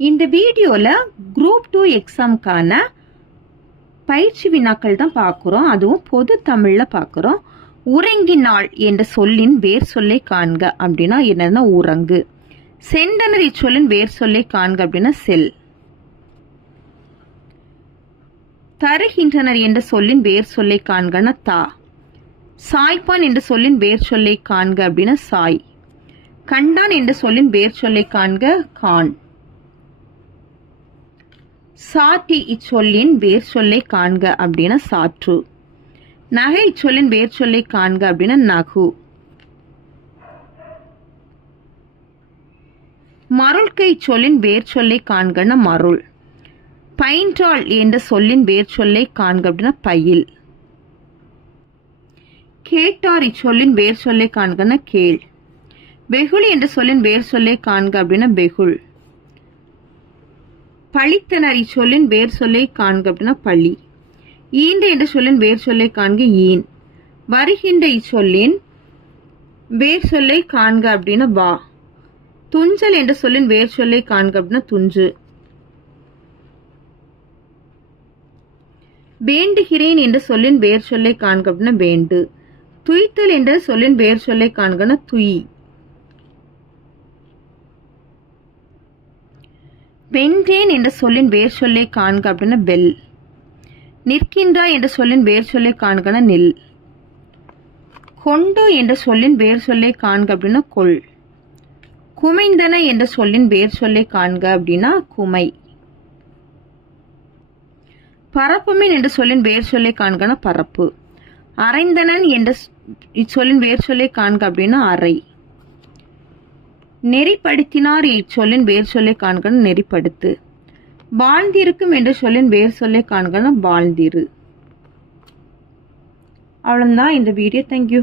இந்த வீடியோல குரூப் 2 எக்ஸாம்க்கான பயிற்சி வினாக்கள் தான் பார்க்குறோம். அதுவும் பொது தமிழ்ல பார்க்குறோம். உறங்கினாள் என்ற சொல்லின் வேர் சொல்லை காண்க அப்படின்னா என்னன்னா உறங்கு. செந்தனர் இச்சொல்லின் வேர் சொல்லை காண்க அப்படின்னா செல். தருகின்றனர் என்ற சொல்லின் வேர் சொல்லை காண்கன்னா தா. சாய்ப்பான் என்ற சொல்லின் வேர் சொல்லை காண்க அப்படின்னா சாய். கண்டான் என்ற சொல்லின் வேர் சொல்லை காண்க கான். சாட்டி இச்சொல்லின் வேர் சொல்லை காண்க அப்படின்னா சாற்று. நகை இச்சொல்லின் வேர் சொல்லை காண்க அப்படின்னா நகு. மருள்கை இச்சொல்லின் வேர் சொல்லை காண்கன்னா மருள். பயின்றாள் என்ற சொல்லின் வேர் சொல்லை காண்க அப்படின்னா பயில். கேட்டார் இச்சொல்லின் வேர் சொல்லை காண்கன்னா கேள். வெகுளி என்ற சொல்லின் வேர் சொல்லை காண்க அப்படின்னா வெகுள். பழித்தனர் இச்சொல்லின் வேர் சொல்லை காண்க அப்படின்னா பழி. ஈந்த என்ற சொல்லின் வேர் சொல்லை காண்க ஈன். வருகின்ற இச்சொல்லின் வேர் சொல்லை காண்க அப்படின்னா வா. துஞ்சல் என்ற சொல்லின் வேர் சொல்லை காண்க அப்படின்னா துஞ்சு. வேண்டுகிறேன் என்ற சொல்லின் வேர் சொல்லை காண்க அப்படின்னா வேண்டு. துய்த்தல் என்ற சொல்லின் வேர் சொல்லை காண்கன்னா துய். வென்றேன் என்ற சொல்லின் வேர் சொல்லை காண்க அப்படின்னா வெல். நிற்கின்றாய் என்ற சொல்லின் வேர் சொல்லை காண்கன்னா நில். கொண்டு என்ற சொல்லின் வேர் சொல்லை காண்க அப்படின்னா கொள். குமைந்தன என்ற சொல்லின் வேர் சொல்லை காண்க அப்படின்னா குமை. பரப்புமின் என்ற சொல்லின் வேர் சொல்லை காண்கன்னா பரப்பு. அரைந்தனன் என்ற இச்சொல்லின் வேர் சொல்லை காண்க அப்படின்னா அரை. நெறிப்படுத்தினார் இச்சொல்லின் வேர் சொல்லை காண்கன்னா நெறிப்படுத்து. வாழ்ந்திருக்கும் என்ற சொல்லின் வேர் சொல்லை காண்கன்னா வாழ்ந்திரு. அவ்வளவுதான் இந்த வீடியோ. தேங்க்யூ.